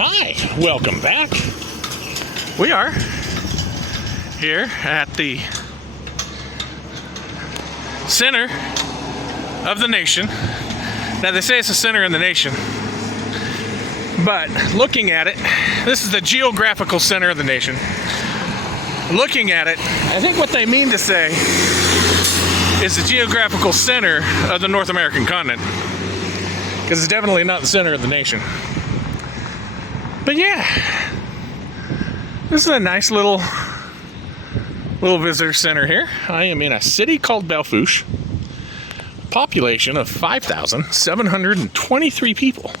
Hi, welcome back. We are here at the center of the nation. Now they say it's the center of the nation, but looking at it, this is the geographical center of the nation. Looking at it, I think what they mean to say is the geographical center of the North American continent, because it's definitely not the center of the nation. But yeah, this is a nice little visitor center here. I am in a city called Belle Fouche, population of 5,723 people.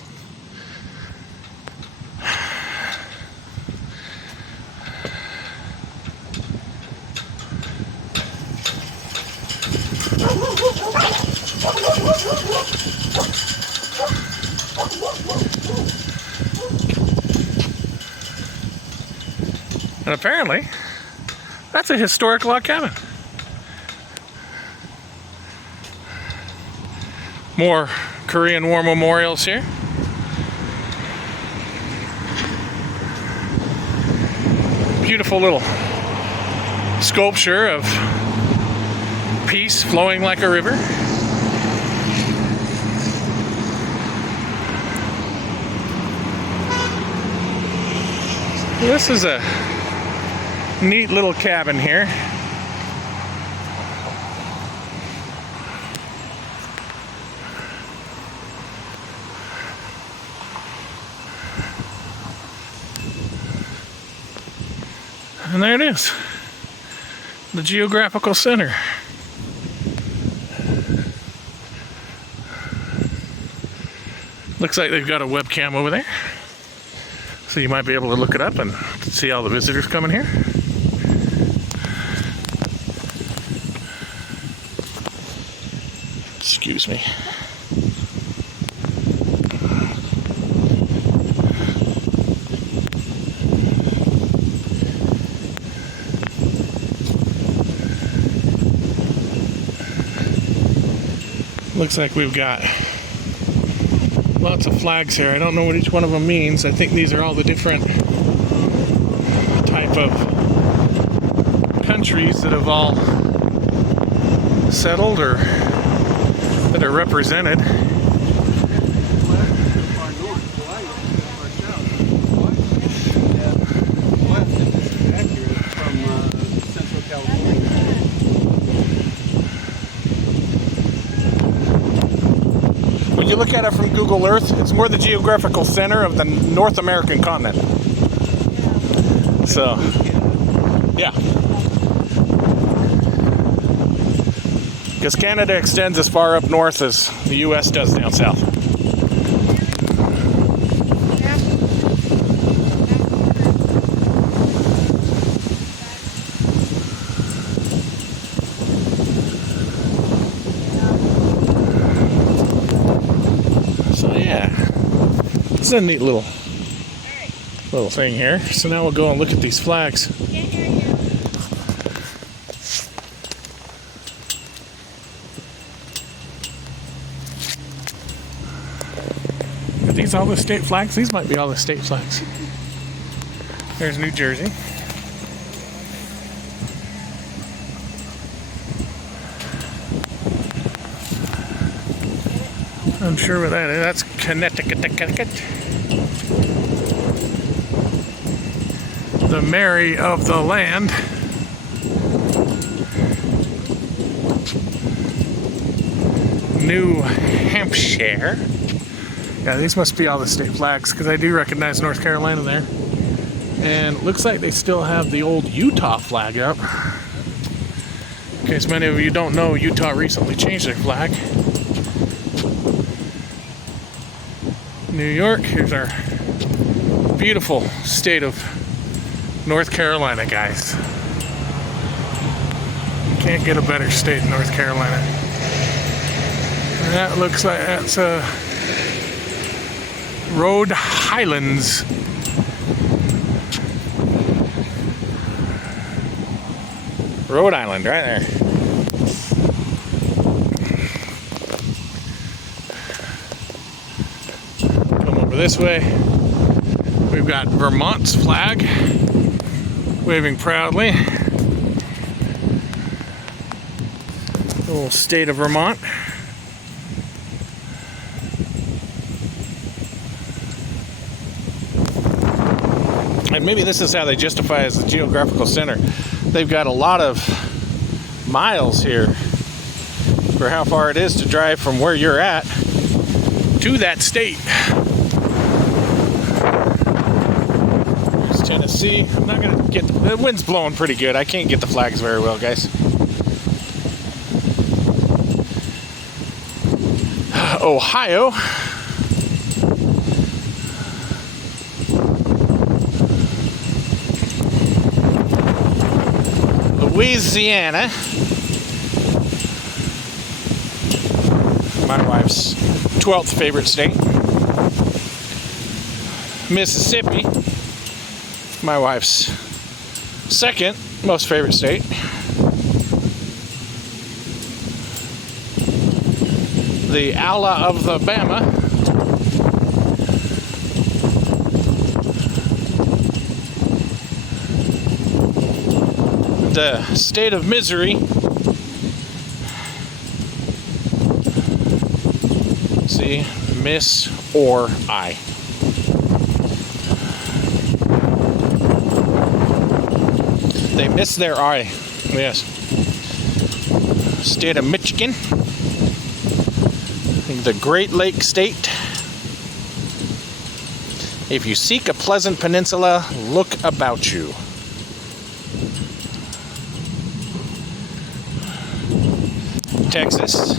And apparently, that's a historic log cabin. More Korean War memorials here. Beautiful little sculpture of peace flowing like a river. This is a neat little cabin here. And there it is, the geographical center. Looks like they've got a webcam over there, so you might be able to look it up and see all the visitors coming here. Excuse me. Looks like we've got lots of flags here. I don't know what each one of them means. I think these are all the different type of countries that have all settled or that are represented. When you look at it from Google Earth, it's more the geographical center of the North American continent. So, yeah. Because Canada extends as far up north as the U.S. does down south. So yeah, it's a neat little thing here. So now we'll go and look at these flags. Are these all the state flags? These might be all the state flags. There's New Jersey. I'm sure what that is. That's Connecticut. The Mary of the land. New Hampshire. Yeah, these must be all the state flags, because I do recognize North Carolina there. And it looks like they still have the old Utah flag up. In case many of you don't know, Utah recently changed their flag. New York, here's our beautiful state of North Carolina, guys. Can't get a better state than North Carolina. And that looks like that's Rhode Highlands. Rhode Island, right there. Come over this way. We've got Vermont's flag waving proudly. The little state of Vermont. And maybe this is how they justify as the geographical center. They've got a lot of miles here for how far it is to drive from where you're at to that state. There's Tennessee. I'm not going to get the wind's blowing pretty good. I can't get the flags very well, guys. Ohio. Louisiana. My wife's 12th favorite state. Mississippi. My wife's second most favorite state. The Allah of the Bama. The state of misery. See, miss or I. They miss their I. Yes. State of Michigan. The Great Lake State. If you seek a pleasant peninsula, look about you. Texas.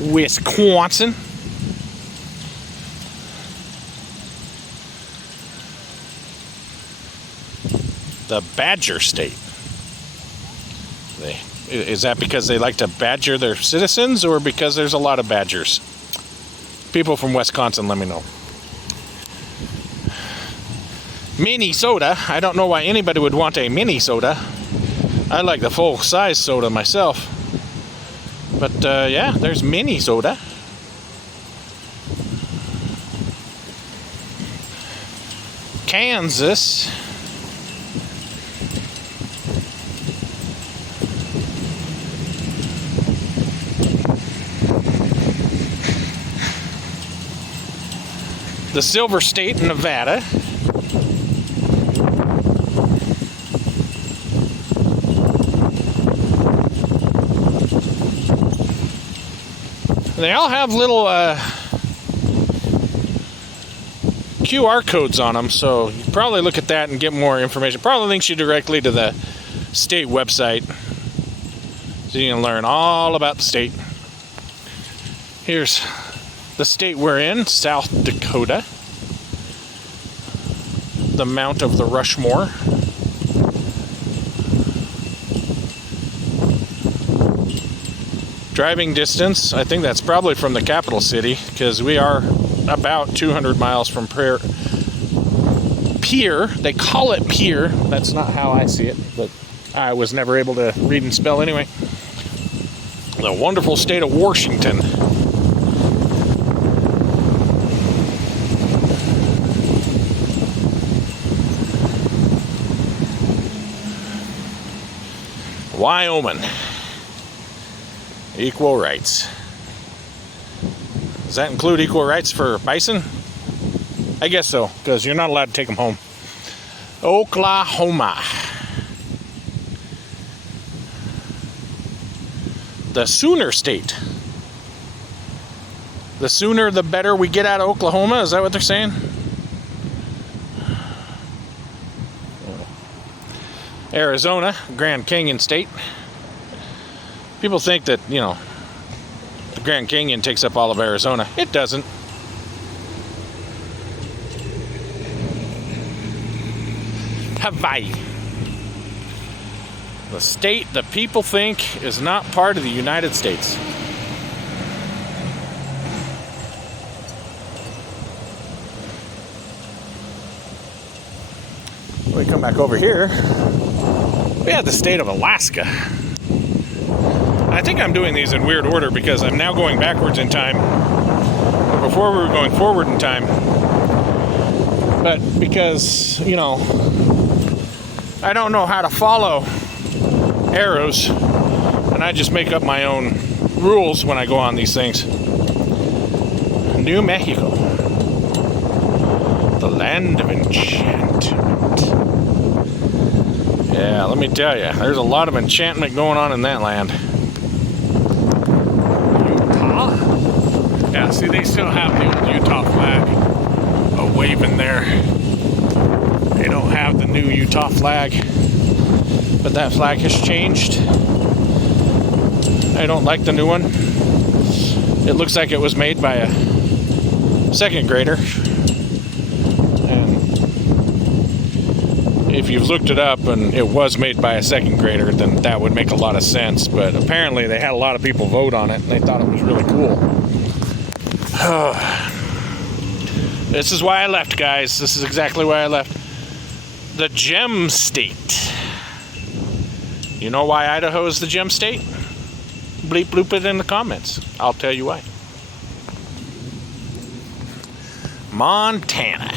Wisconsin. The Badger State. Is that because they like to badger their citizens, or because there's a lot of badgers? People from Wisconsin, let me know. Minnesota. I don't know why anybody would want a mini soda. I like the full-size soda myself. But yeah, there's Minnesota. Kansas. The Silver State, Nevada. They all have little QR codes on them, so you can probably look at that and get more information. Probably links you directly to the state website, so you can learn all about the state. Here's the state we're in, South Dakota. The Mount of the Rushmore. Driving distance, I think that's probably from the capital city, because we are about 200 miles from Pierre. They call it Pierre. That's not how I see it, but I was never able to read and spell anyway. The wonderful state of Washington. Wyoming. Equal rights. Does that include equal rights for bison? I guess so, because you're not allowed to take them home. Oklahoma. The Sooner State. The sooner the better we get out of Oklahoma, is that what they're saying? Arizona, Grand Canyon State. People think that, you know, the Grand Canyon takes up all of Arizona. It doesn't. Hawaii. The state that people think is not part of the United States. We come back over here. We have the state of Alaska. I I think I'm doing these in weird order because I'm now going backwards in time. Before we were going forward in time. But because, you know, I don't know how to follow arrows, and I just make up my own rules when I go on these things. New Mexico, the land of enchantment. Yeah, let me tell you, there's a lot of enchantment going on in that land. Utah? Yeah, see, they still have the old Utah flag waving there. They don't have the new Utah flag, but that flag has changed. I don't like the new one. It looks like it was made by a second grader. And if you've looked it up and it was made by a second grader, then that would make a lot of sense. But apparently they had a lot of people vote on it and they thought it was really cool. This is why I left, guys. This is exactly why I left. The Gem State. You know why Idaho is the Gem State? Bleep bloop it in the comments. I'll tell you why. Montana.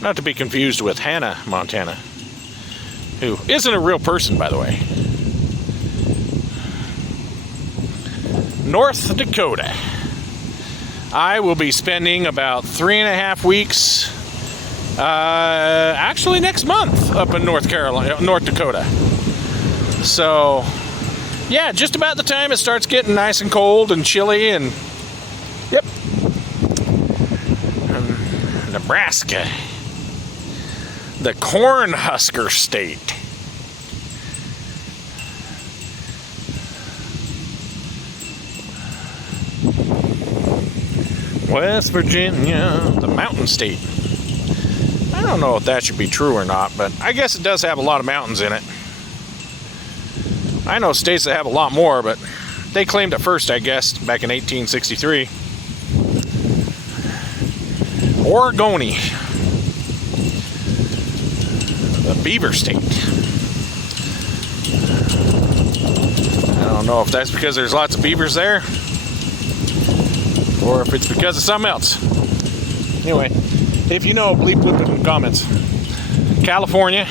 Not to be confused with Hannah Montana, who isn't a real person, by the way. North Dakota. I will be spending about 3.5 weeks, actually next month, up in North Dakota. So, yeah, just about the time it starts getting nice and cold and chilly, and yep. Nebraska, the Cornhusker State. West Virginia, the Mountain State. I don't know if that should be true or not, but I guess it does have a lot of mountains in it. I know states that have a lot more, but they claimed it first, I guess, back in 1863. Oregoni, the Beaver State. I don't know if that's because there's lots of beavers there, or if it's because of something else. Anyway, if you know, bleep bloop it in the comments. California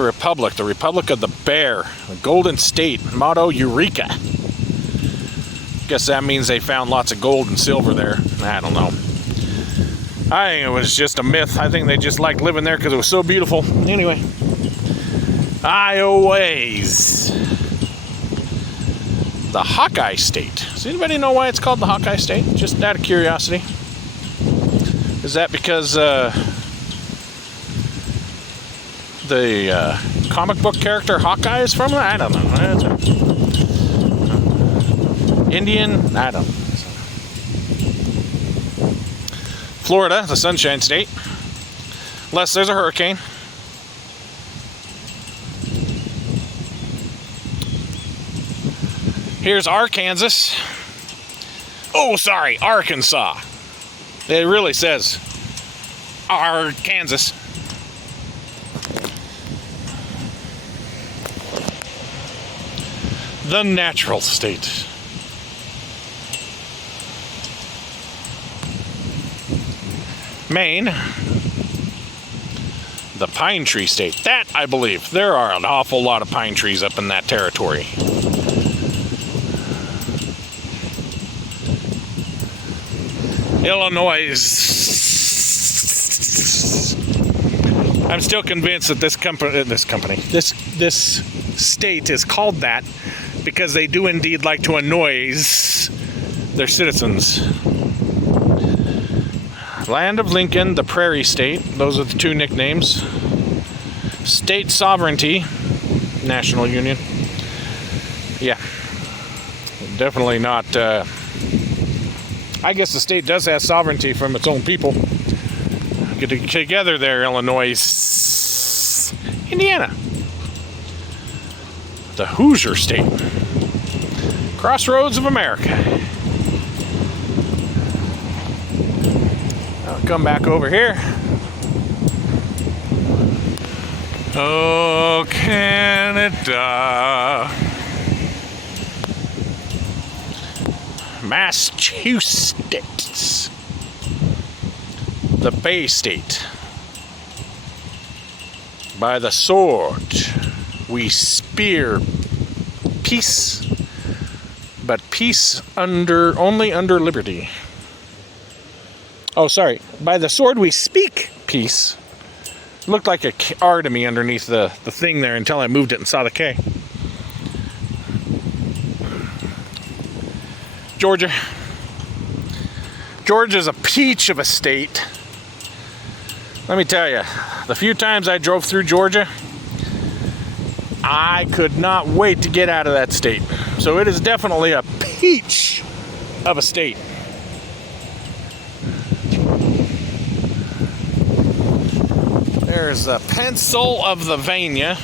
Republic, the Republic of the Bear, the Golden State, motto Eureka. Guess that means they found lots of gold and silver there. I don't know. I think it was just a myth. I think they just liked living there because it was so beautiful. Anyway, Iowa's, the Hawkeye State. Does anybody know why it's called the Hawkeye State? Just out of curiosity. Is that because the comic book character Hawkeye is from it? I don't know. Indian? I don't know. Florida, the Sunshine State. Unless there's a hurricane. Here's Arkansas. Oh, sorry, Arkansas. It really says Arkansas. The Natural State. Maine. The Pine Tree State. That, I believe, there are an awful lot of pine trees up in that territory. Illinois. I'm still convinced that this state is called that because they do indeed like to annoy their citizens. Land of Lincoln, the Prairie State. Those are the two nicknames. State sovereignty, National Union. Yeah, definitely not. I guess the state does have sovereignty from its own people. Get together there, Illinois. Indiana. The Hoosier State. Crossroads of America. I'll come back over here. Oh, Canada. Massachusetts. The Bay State. By the sword we spear peace, but peace only under liberty. Oh, sorry. By the sword we speak peace. Looked like a R to me underneath the thing there until I moved it and saw the K. Georgia. Georgia's a peach of a state. Let me tell you, the few times I drove through Georgia, I could not wait to get out of that state. So it is definitely a peach of a state. There's the Pennsylvania.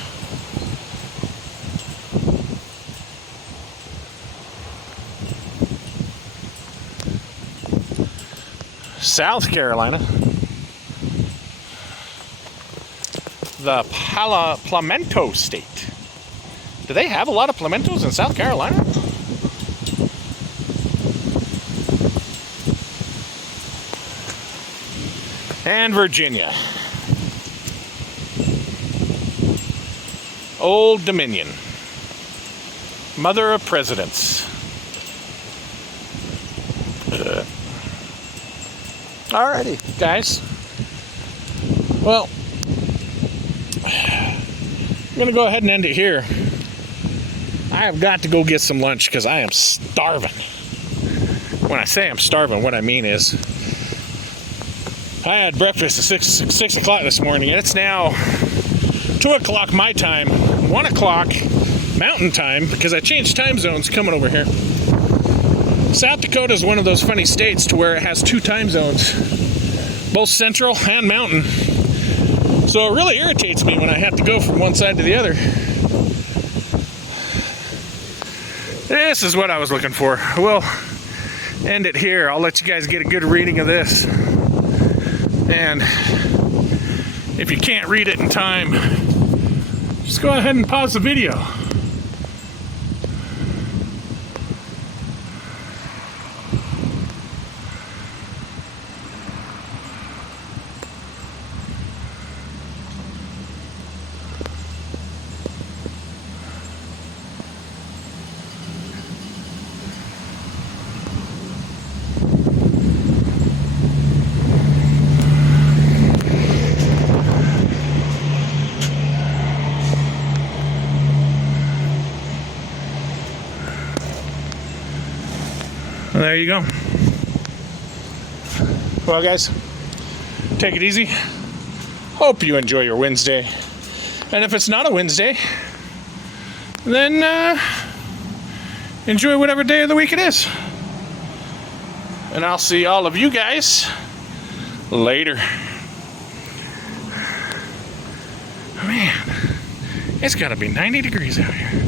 South Carolina. The Plamento State. Do they have a lot of Plamentos in South Carolina? And Virginia. Old Dominion. Mother of Presidents. Alrighty, guys. Well, I'm going to go ahead and end it here. I have got to go get some lunch because I am starving. When I say I'm starving, what I mean is I had breakfast at 6 o'clock this morning, and it's now 2 o'clock my time, 1 o'clock mountain time, because I changed time zones coming over here. South Dakota is one of those funny states to where it has 2 time zones, both central and mountain. So it really irritates me when I have to go from one side to the other. This is what I was looking for. We'll end it here. I'll let you guys get a good reading of this. And if you can't read it in time, just go ahead and pause the video. There you go. Well, guys, take it easy. Hope you enjoy your Wednesday. And if it's not a Wednesday, then enjoy whatever day of the week it is. And I'll see all of you guys later. Man, it's gotta be 90 degrees out here.